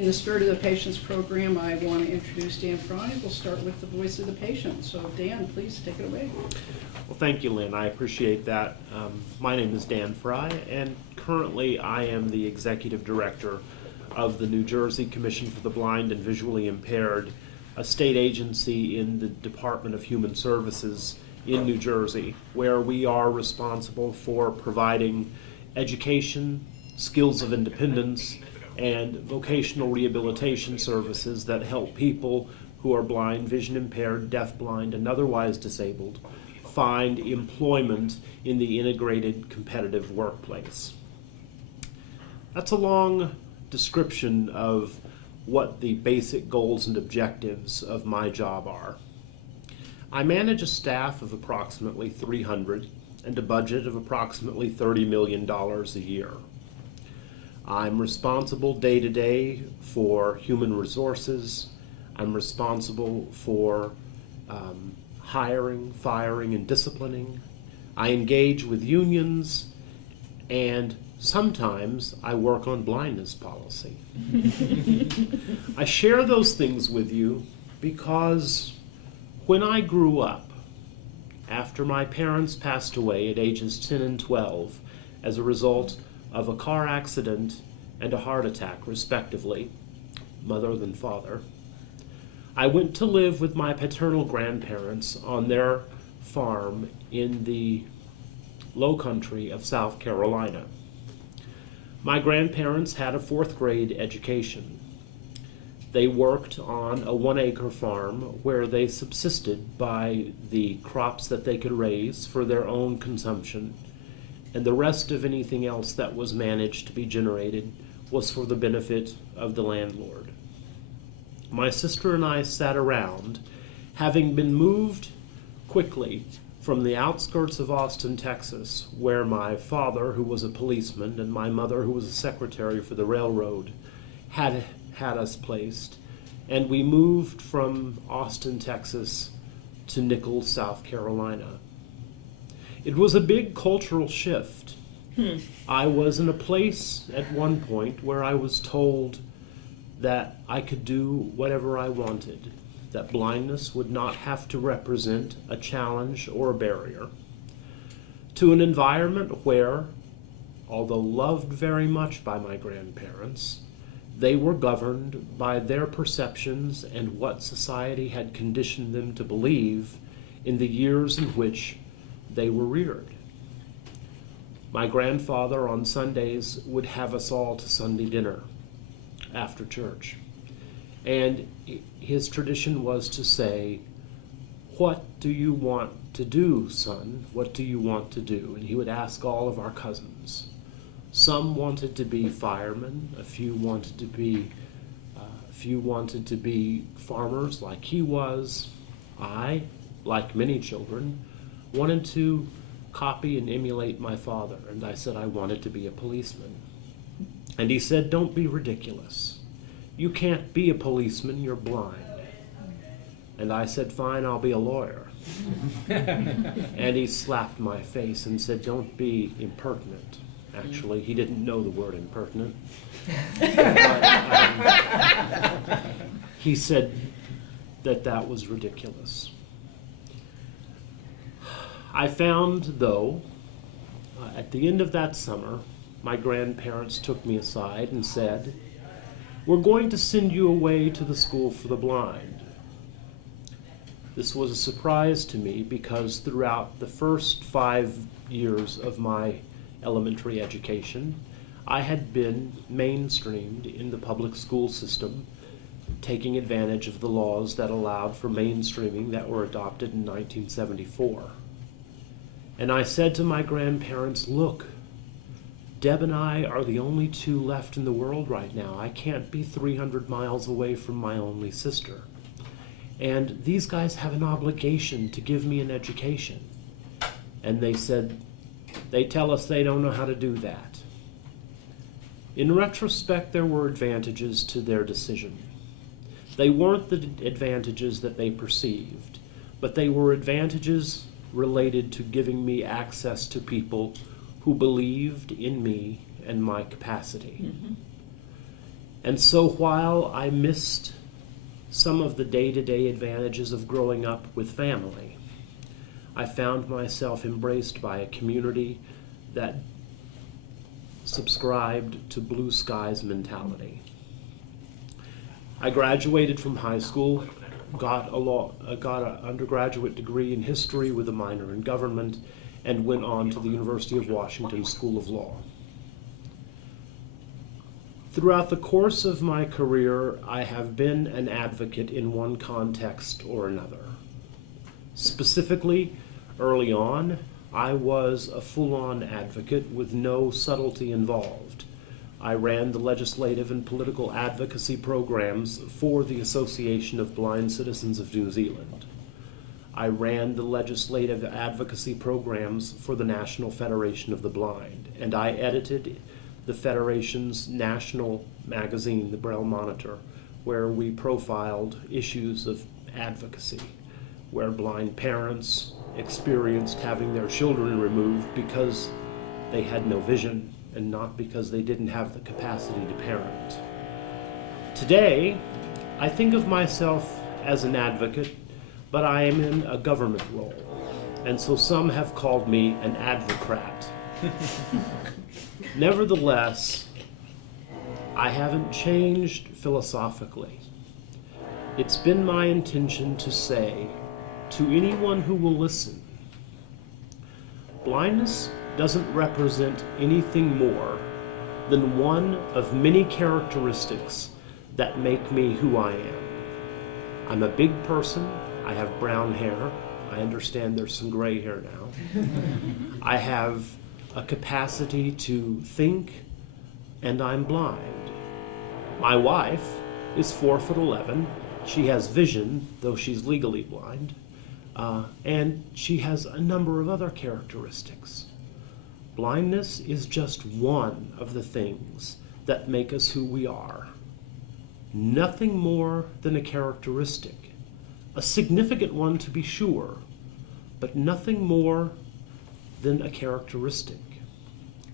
In the spirit of the Patients Program, I want to introduce Dan Frye. We'll start with the voice of the patient. So Dan, please take it away. Well, thank you, Lynn. I appreciate that. My name is Dan Frye, and currently I am the Executive Director of the New Jersey Commission for the Blind and Visually Impaired, a state agency in the Department of Human Services in New Jersey, where we are responsible for providing education, skills of independence, and vocational rehabilitation services that help people who are blind, vision impaired, deafblind, and otherwise disabled find employment in the integrated competitive workplace. That's a long description of what the basic goals and objectives of my job are. I manage a staff of approximately 300 and a budget of approximately $30 million a year. I'm responsible day to day for human resources. I'm responsible for hiring, firing, and disciplining. I engage with unions, and sometimes I work on blindness policy. I share those things with you because when I grew up, after my parents passed away at ages 10 and 12 as a result of a car accident and a heart attack, respectively, mother than father, I went to live with my paternal grandparents on their farm in the low country of South Carolina. My grandparents had a 4th grade education. They worked on a 1-acre farm where they subsisted by the crops that they could raise for their own consumption, and the rest of anything else that was managed to be generated was for the benefit of the landlord. My sister and I sat around, having been moved quickly from the outskirts of Austin, Texas, where my father, who was a policeman, and my mother, who was a secretary for the railroad, had us placed, and we moved from Austin, Texas to Nichols, South Carolina. It was a big cultural shift. I was in a place at one point where I was told that I could do whatever I wanted, that blindness would not have to represent a challenge or a barrier, to an environment where, although loved very much by my grandparents, they were governed by their perceptions and what society had conditioned them to believe in the years in which they were reared. My grandfather on Sundays would have us all to Sunday dinner after church. And his tradition was to say, "What do you want to do, son? What do you want to do?" And he would ask all of our cousins. Some wanted to be firemen, a few wanted to be farmers like he was. I, like many children, wanted to copy and emulate my father, and I said I wanted to be a policeman. And he said, "Don't be ridiculous. You can't be a policeman, you're blind." And I said, "Fine, I'll be a lawyer." And he slapped my face and said, "Don't be impertinent." Actually, he didn't know the word impertinent. But, he said that was ridiculous. I found, though, at the end of that summer, my grandparents took me aside and said, "We're going to send you away to the School for the Blind." This was a surprise to me because throughout the first 5 years of my elementary education, I had been mainstreamed in the public school system, taking advantage of the laws that allowed for mainstreaming that were adopted in 1974. And I said to my grandparents, "Look, Deb and I are the only 2 left in the world right now. I can't be 300 miles away from my only sister. And these guys have an obligation to give me an education." And they said, "They tell us they don't know how to do that." In retrospect, there were advantages to their decision. They weren't the advantages that they perceived, but they were advantages related to giving me access to people who believed in me and my capacity. And so while I missed some of the day-to-day advantages of growing up with family, I found myself embraced by a community that subscribed to blue skies mentality. I graduated from high school, got an undergraduate degree in history with a minor in government, and went on to the University of Washington School of Law. Throughout the course of my career, I have been an advocate in one context or another. Specifically, early on, I was a full-on advocate with no subtlety involved. I ran the legislative and political advocacy programs for the Association of Blind Citizens of New Zealand. I ran the legislative advocacy programs for the National Federation of the Blind, and I edited the Federation's national magazine, the Braille Monitor, where we profiled issues of advocacy, where blind parents experienced having their children removed because they had no vision and not because they didn't have the capacity to parent. Today, I think of myself as an advocate, but I am in a government role, and so some have called me an advocrat. Nevertheless, I haven't changed philosophically. It's been my intention to say to anyone who will listen, blindness doesn't represent anything more than one of many characteristics that make me who I am. I'm a big person. I have brown hair. I understand there's some gray hair now. I have a capacity to think, and I'm blind. My wife is 4'11". She has vision, though she's legally blind, and she has a number of other characteristics. Blindness is just one of the things that make us who we are. Nothing more than a characteristic, a significant one to be sure, but nothing more than a characteristic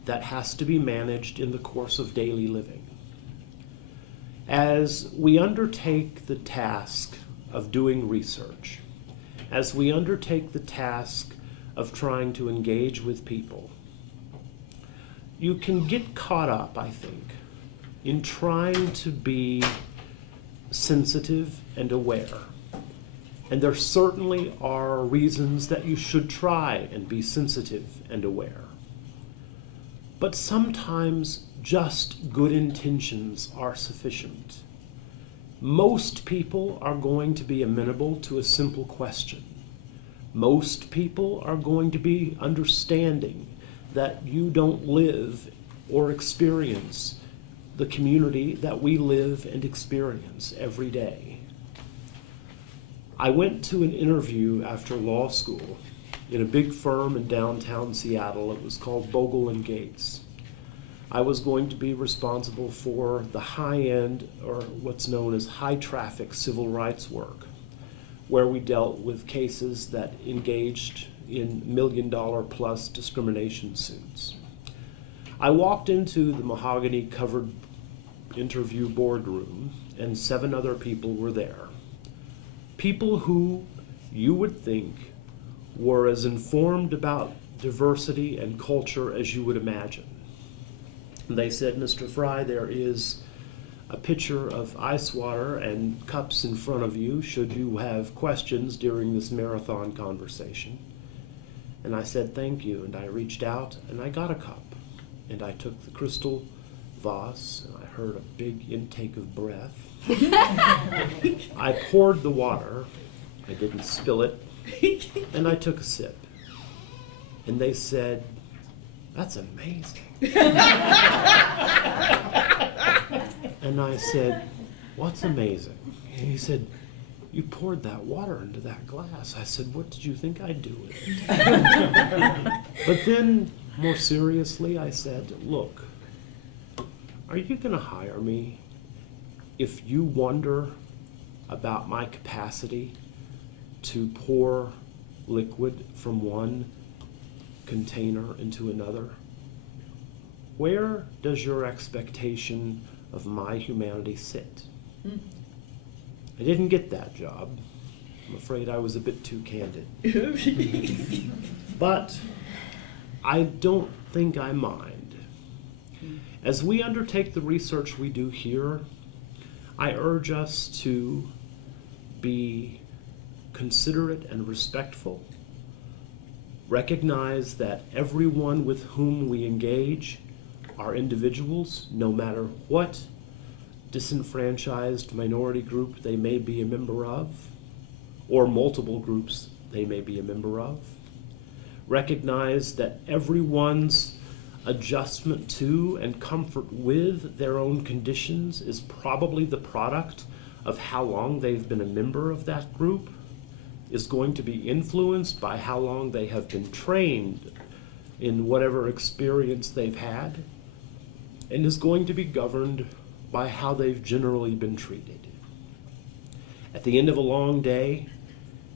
that has to be managed in the course of daily living. As we undertake the task of doing research, as we undertake the task of trying to engage with people, you can get caught up, I think, in trying to be sensitive and aware. And there certainly are reasons that you should try and be sensitive and aware. But sometimes just good intentions are sufficient. Most people are going to be amenable to a simple question. Most people are going to be understanding that you don't live or experience the community that we live and experience every day. I went to an interview after law school in a big firm in downtown Seattle. It was called Bogle and Gates. I was going to be responsible for the high-end, or what's known as high-traffic civil rights work, where we dealt with cases that engaged in million-dollar-plus discrimination suits. I walked into the mahogany-covered interview boardroom, and 7 other people were there. People who you would think were as informed about diversity and culture as you would imagine. They said, "Mr. Frye, there is a pitcher of ice water and cups in front of you should you have questions during this marathon conversation." And I said, "Thank you," and I reached out and I got a cup. And I took the crystal vase and I heard a big intake of breath. I poured the water, I didn't spill it, and I took a sip. And they said, "That's amazing." And I said, "What's amazing?" And he said, "You poured that water into that glass." I said, "What did you think I'd do with it?" But then, more seriously, I said, "Look, are you going to hire me if you wonder about my capacity to pour liquid from one container into another? Where does your expectation of My Humanities sit. I didn't get that job. I'm afraid I was a bit too candid. But I don't think I mind. As we undertake the research we do here, I urge us to be considerate and respectful. Recognize that everyone with whom we engage are individuals, no matter what disenfranchised minority group they may be a member of, or multiple groups they may be a member of. Recognize that everyone's adjustment to and comfort with their own conditions is probably the product of how long they've been a member of that group, is going to be influenced by how long they have been trained in whatever experience they've had, and is going to be governed by how they've generally been treated. At the end of a long day,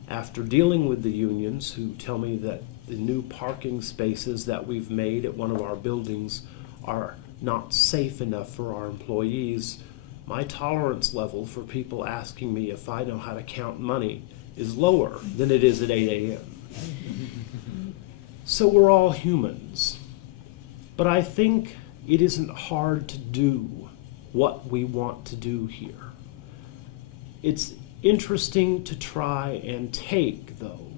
after dealing with the unions who tell me that the new parking spaces that we've made at one of our buildings are not safe enough for our employees, my tolerance level for people asking me if I know how to count money is lower than it is at 8 a.m. So we're all humans. But I think it isn't hard to do what we want to do here. It's interesting to try and take, though,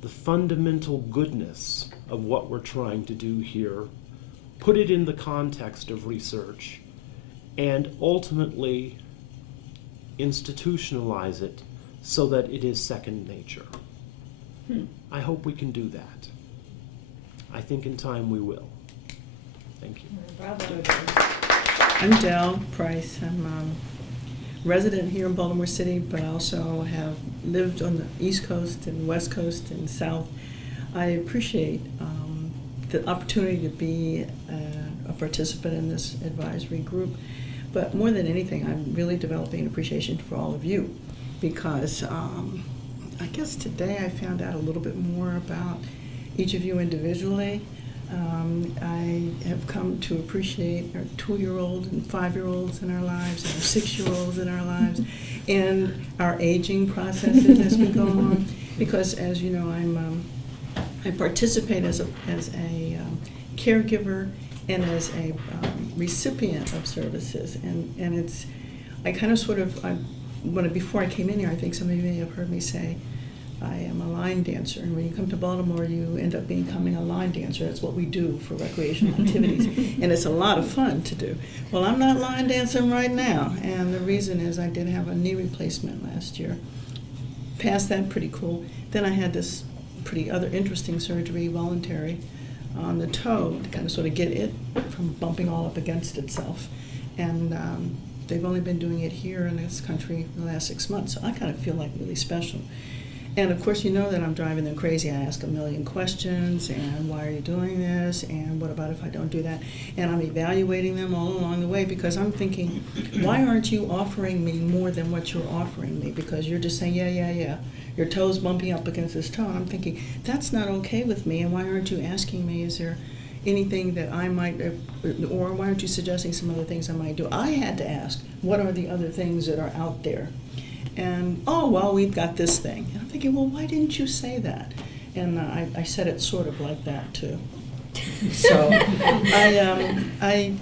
the fundamental goodness of what we're trying to do here, put it in the context of research, and ultimately institutionalize it so that it is second nature. I hope we can do that. I think in time we will. Thank you. Bravo. I'm Del Price. I'm resident here in Baltimore City, but I also have lived on the East Coast and West Coast and South. I appreciate the opportunity to be a participant in this advisory group, but more than anything, I'm really developing an appreciation for all of you, because I guess today I found out a little bit more about each of you individually. I have come to appreciate our 2-year-olds and 5-year-olds in our lives, and our 6-year-olds in our lives, and our aging processes as we go on. Because, as you know, I participate as a caregiver and as a recipient of services, and it's I kind of sort of before I came in here, I think some of you may have heard me say, I am a line dancer, and when you come to Baltimore, you end up becoming a line dancer. That's what we do for recreational activities, and it's a lot of fun to do. Well, I'm not line dancing right now, and the reason is I did have a knee replacement last year. Passed that, pretty cool. Then I had this pretty other interesting surgery, voluntary, on the toe to kind of sort of get it from bumping all up against itself. And they've only been doing it here in this country the last 6 months, so I kind of feel like really special. And of course, you know that I'm driving them crazy. I ask a million questions, and why are you doing this, and what about if I don't do that? And I'm evaluating them all along the way, because I'm thinking, why aren't you offering me more than what you're offering me? Because you're just saying, yeah, your toe's bumping up against this toe. And I'm thinking, that's not okay with me, and why aren't you asking me, is there anything that I might, or why aren't you suggesting some other things I might do? I had to ask, what are the other things that are out there? And, oh, well, we've got this thing. And I'm thinking, well, why didn't you say that? And I said it sort of like that, too. So I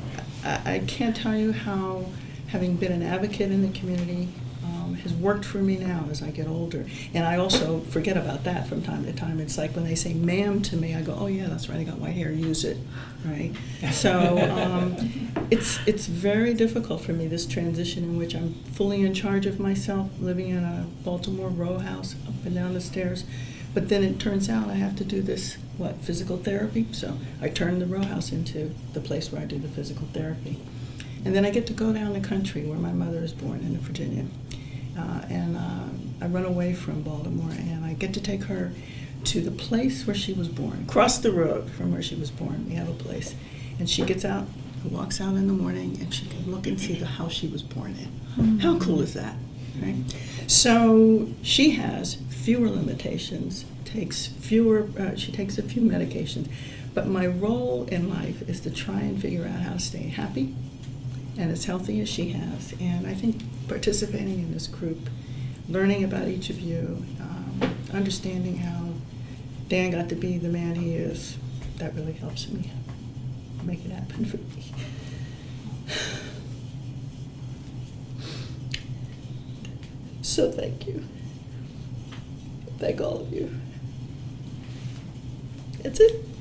can't tell you how having been an advocate in the community has worked for me now as I get older. And I also forget about that from time to time. It's like when they say ma'am to me, I go, oh, yeah, that's right, I got white hair, use it, right? So it's very difficult for me, this transition in which I'm fully in charge of myself, living in a Baltimore row house, up and down the stairs. But then it turns out I have to do this, physical therapy? So I turn the row house into the place where I do the physical therapy. And then I get to go down the country where my mother is born, in Virginia. I run away from Baltimore, and I get to take her to the place where she was born, across the road from where she was born. We have a place. And she gets out, walks out in the morning, and she can look and see the house she was born in. How cool is that, right? So she has fewer limitations, she takes a few medications, but my role in life is to try and figure out how to stay happy and as healthy as she has. And I think participating in this group, learning about each of you, understanding how Dan got to be the man he is, that really helps me make it happen for me. So thank you. Thank all of you. That's it.